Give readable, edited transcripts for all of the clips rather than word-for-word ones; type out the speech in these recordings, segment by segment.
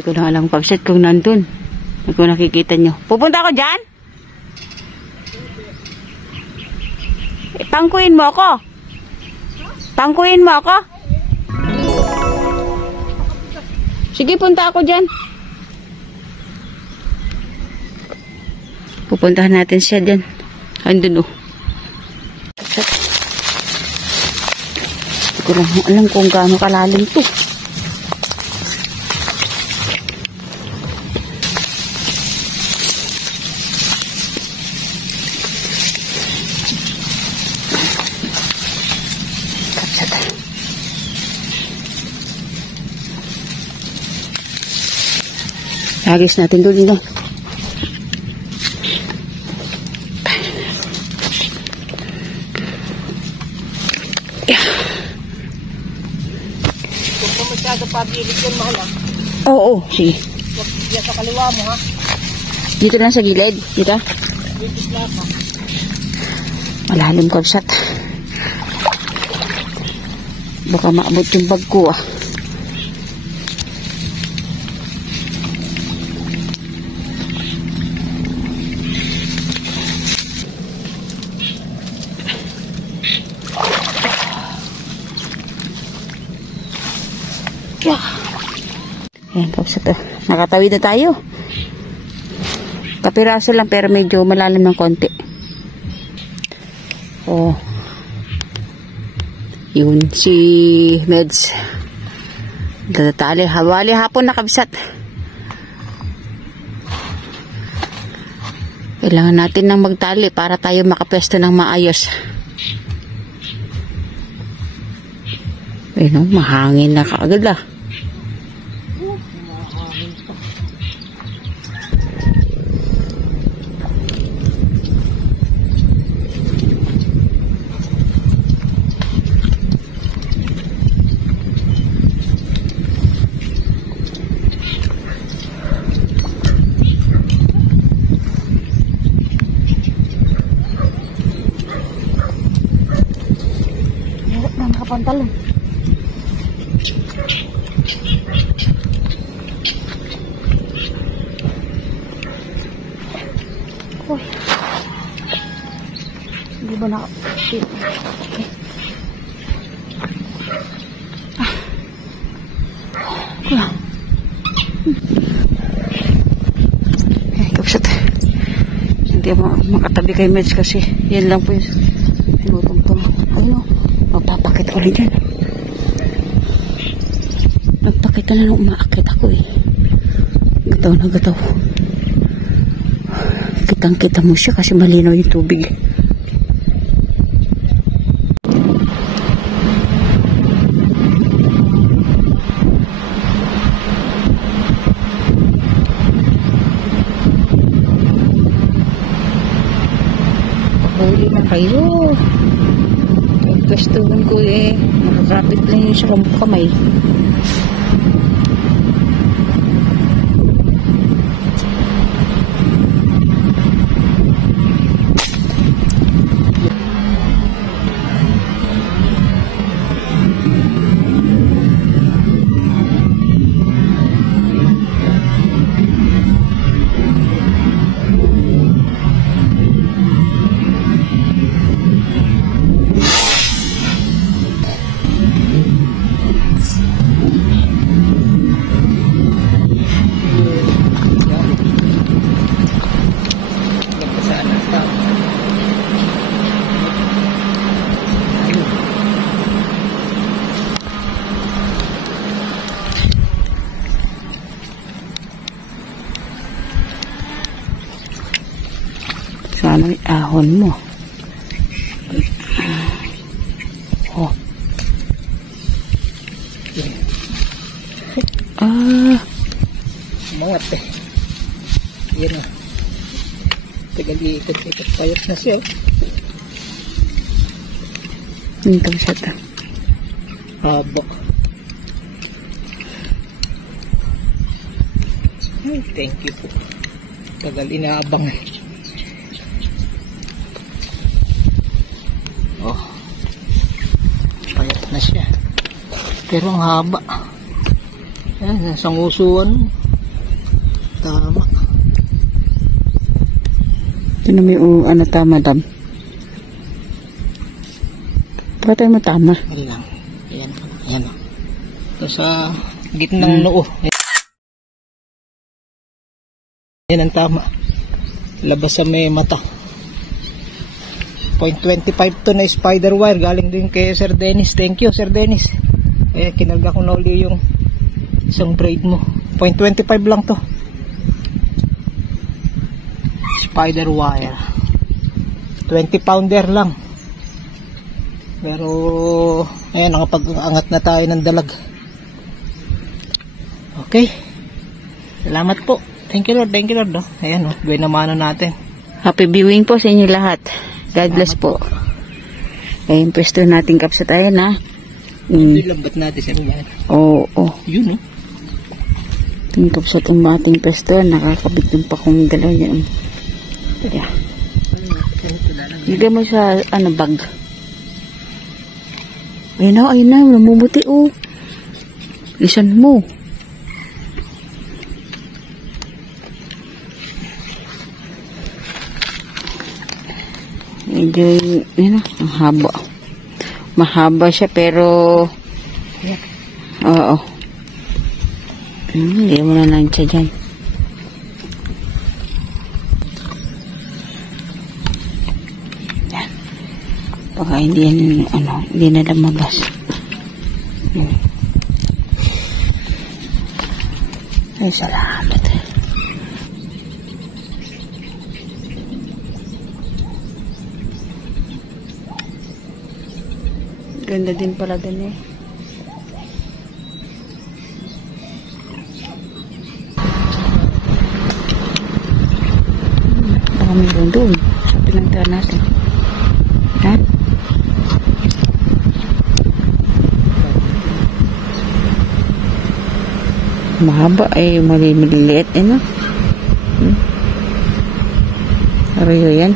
Hindi ko lang alam kabsat kung nandun. Hindi ko nakikita nyo. Pupunta ako dyan? Pangkuin mo ako. Pangkuin mo ako. Sige, punta ako dyan. Pupuntahan natin siya dyan. Andun oh. Hindi ko lang alam kung gaano kalalim to. Lagis natin doon dito. Kung pa masyado pabilis yan, mahal ah. Oo, sige. Yan sa kaliwa mo ha. Dito lang sa gilid. Dito. Dito na pa. Malalim kabsat. Baka maabot yung bag ko ah. Ayan, kabsat oh. Nakatawid na tayo. Kapiraso lang pero medyo malalim ng konti. Oh. Yun si Meds. Dadatali. Hawali hapon na kabsat. Kailangan natin ng magtali para tayo makapwesto ng maayos. Ayun, mahangin na kaagad ah. Pantalon. Uy. Hindi ba na... Okay. Ah. Kapsat. Hindi makatabi kay Meds kasi yan lang po yung tinutungtong. Ayun o. Magpapakita ulit dyan. Nagpakita na nung umaakit ako eh. Gataw na gataw. Kitang-kita mo siya kasi malinaw yung tubig. Pahuli na kayo. Pwestuhan ko eh. Nakakapit lang yung sa kamay. Sana may ahon mo. Oh. Ah. Mangat eh. Yan o. Tagal-iikot-ikot. Payat na siya. Ito siya ta. Haba. Ay, thank you po. Tagal inaabang eh. Oh. Payat na siya. Pero ang haba. Ayan, sangusuan. Tinan mo yung ano tama, dam. Pakatay mo tama. Yan lang. Ayan. Ayan. Ito sa gitnang noo. Yan ang tama. Labas sa may mata. 0.25 to na spider wire. Galing din kay Sir Dennis. Thank you, Sir Dennis. Ayan, kinarga ko na uli yung isang braid mo. 0.25 lang to. Spider wire. 20 pounder lang. Pero ayan, nakapag-angat na tayo ng dalag. Okay. Salamat po. Thank you Lord, thank you Lord. Ayan, gawin naman natin. Happy viewing po sa inyo lahat. God bless po. Ayun, pwesto natin kapsa tayo na. Ito yung lambat natin sa yan. Oo. Yun, no? Tingin kapsa itong ating pwesto. Nakakabit yung pa kong galaw yan. Yeah. Bigay mo sa bag. Ayun na. Namumuti, oh. Lisan mo. Medyo, ang haba. Mahaba siya, pero, oo. Hindi mo na lansya dyan. Yan. Baka hindi yan, hindi na lumabas. Ay, salamat. Ganda din pala din eh. Baka meron doon sa pinagdaan natin. Ha? Mahaba ay maliliit eh, no? Arayo yan.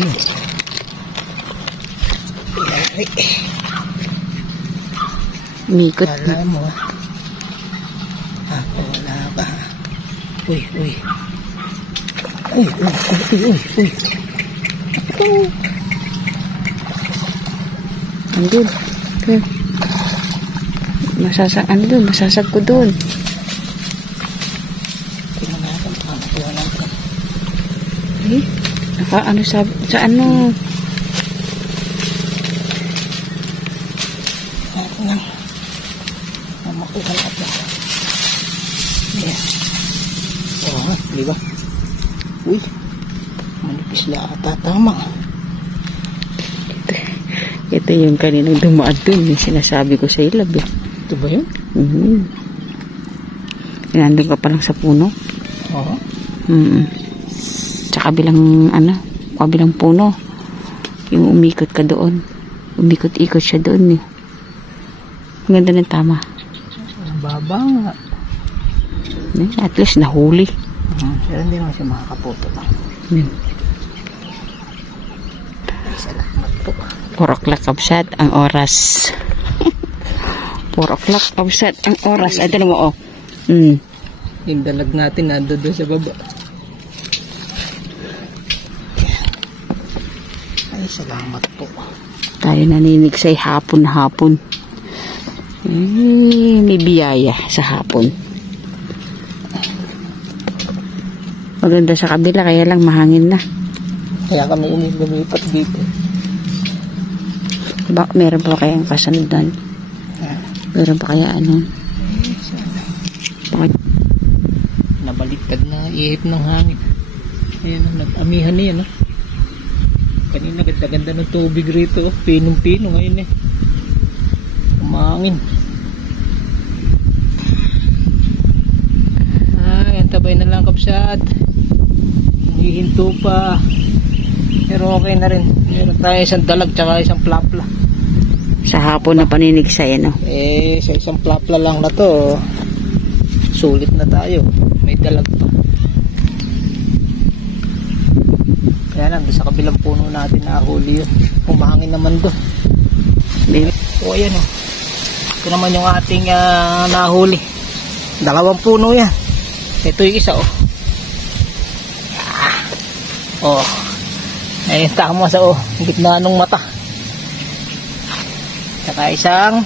Ayun. Mikot. Wala mo. Wala ba? Uy. Andun. Okay. Masasag ko doon. Tingnan natin. Nakuha natin. Eh? Sa ano? Makuha natin. Ayan. Oo, di ba? Uy. Manipis lang ata. Tama. Ito yung kaninang dumaan dun. Yung sinasabi ko sa ilab eh. Ito ba yun? Nandun ka pa lang sa puno. Oo. Sa kabilang puno. Yung umikot ka doon. Umikot-ikot siya doon eh. Ang ganda ng tama. Ang baba nga. At least nahuli. Pero hindi naman siya makakaputo. Salamat po. 4 o'clock kabsat ang oras. 4 o'clock kabsat ang oras. Ay, dala mo, oh. Yung dalag natin nando doon sa baba. Ay, salamat po. Tayo naninigsay hapon-hapon. May biyaya sa hapon. Maganda sa kabila, kaya lang mahangin na. Kaya kami lumipat dito. Meron pa kayang kasunod doon? Meron pa kaya Nabaliktad na ihip ng hangin. Ayan, nag-amihan niya, no? Kanina ganda-ganda ng tubig rito. Pinong-pino ngayon eh. Umangin. Ay, antabay na lang kapsat. Hihinto pa. Pero okay na rin. Meron tayo isang dalag tsaka isang plapla. Sa hapon na paninigsay, ano? Sa isang plapla lang na to, sulit na tayo. kabilang puno natin nahuli yun. Humahangin naman doon. O ayan o. Ito naman yung ating nahuli. 2 puno yan. Ito yung isa o. Oh. Ayun, tama sa o. Gitna nung mata. Saka isang.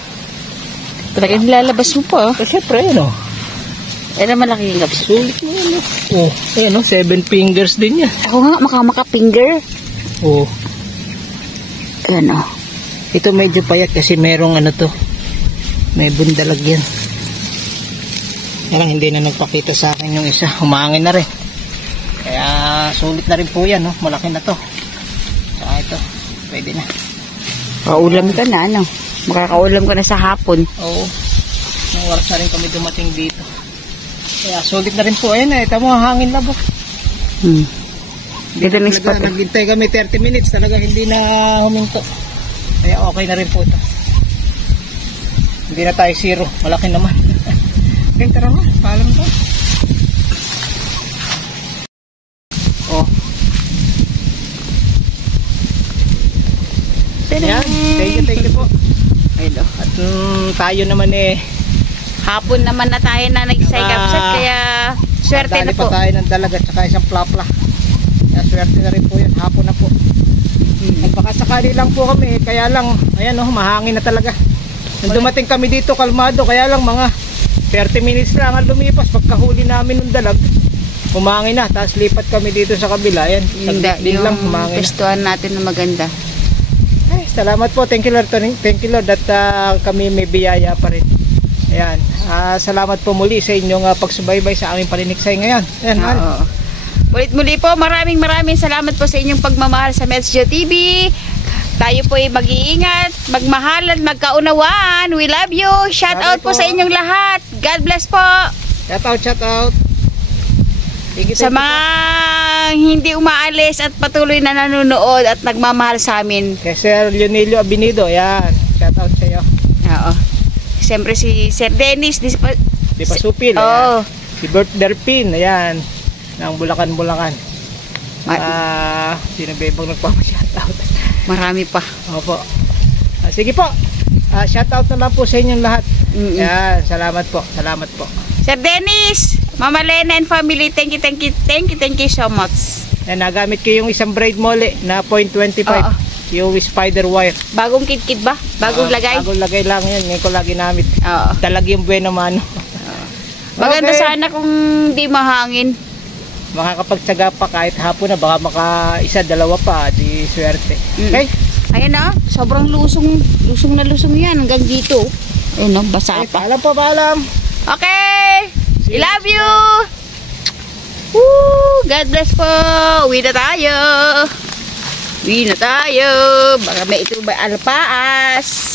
Talagang nilalabas mo po. Kasi syempre yun o. Ayan ang malaki yung gabi. Sulit mo yun o. Oh, ayan o. 7 fingers din yan. Ako nga, makamaka-finger. Oh. Ayan o. Ito medyo payat kasi merong ano to. May bundalag yan. Kaya hindi na nagpakita sa akin yung isa. Humangin na rin. Kaya sulit na rin po yan. No? Malaki na to. Saka ito. Pwede na. Kaulam ka na, ano? Makakaulam ka na sa hapon. Oo. Nang oras na rin kami dumating dito. Kaya sulit na rin po. Ayan eh. Tamo hangin na ba? Dito na yung spot. Naghintay kami 30 minutes. Talaga hindi na huminto. Kaya okay na rin po ito. Hindi na tayo zero. Malaki naman. Okay, tara nga. Paalam ka. Oh. Ayan. Thank you po. Ayun o. At tayo naman eh. Hapon naman na tayo na nag-psych-upset, kaya swerte na Nadali po. pa tayo ng dalaga at saka isang plapla. Kaya swerte na rin po yun. Hapon na po. Nagpakasakali lang po kami. Kaya lang, ayan oh, mahangin na talaga. Nung dumating kami dito, kalmado. Kaya lang mga 30 minutes lang ang lumipas. Pagkahuli namin ng dalag, humangin na. Tapos lipat kami dito sa kabila. Ayan, saglit lang, humangin na. Pestuhan natin na maganda. Ay, salamat po. Thank you Lord. Thank you Lord at kami may biyaya pa rin. Ayan. Salamat po muli sa inyong pagsubaybay sa aming paniniksay ngayon. Ayan, Oo. Muli po, maraming salamat po sa inyong pagmamahal sa Medsio TV. Tayo po ay mag-iingat, magmahalan, magkaunawaan. We love you. Shout out po sa inyong lahat. God bless po. Shout out. Sa mga hindi umaalis at patuloy na nanonood at nagmamahal sa amin. Kay Sir Leonelio Abinido, ayan. Shout out sa iyo. Oo. Siyempre si Sir Dennis, Di pa supil. Oo. Si Bert Derpin, ayan. Ng Bulacan. Sino ba ibang nagpapa-shoutout? Marami pa. Opo. Sige po. Shoutout na lang po sa inyong lahat. Ayan, salamat po. Sir Dennis, Mama Lena and family, thank you so much. Ayan, nagamit ko yung isang braid mole na 0.25. Oo. Yung spider wire. Bagong kit ba? Bagong lagay? Bagong lagay lang yan. Ngayon ko lagi namit. Oo. Talag yung buena mano. Maganda sana kung di mahangin. Makakapagtsaga pa kahit hapon na. Baka maka isa, dalawa pa. Di swerte. Okay? Ayan na. Sobrang lusong na lusong yan. Hanggang dito. Ayun no, basa pa. Paalam. Okay. I love you. Woo! God bless po. Uwi na tayo. Baka may ito ba alpaas.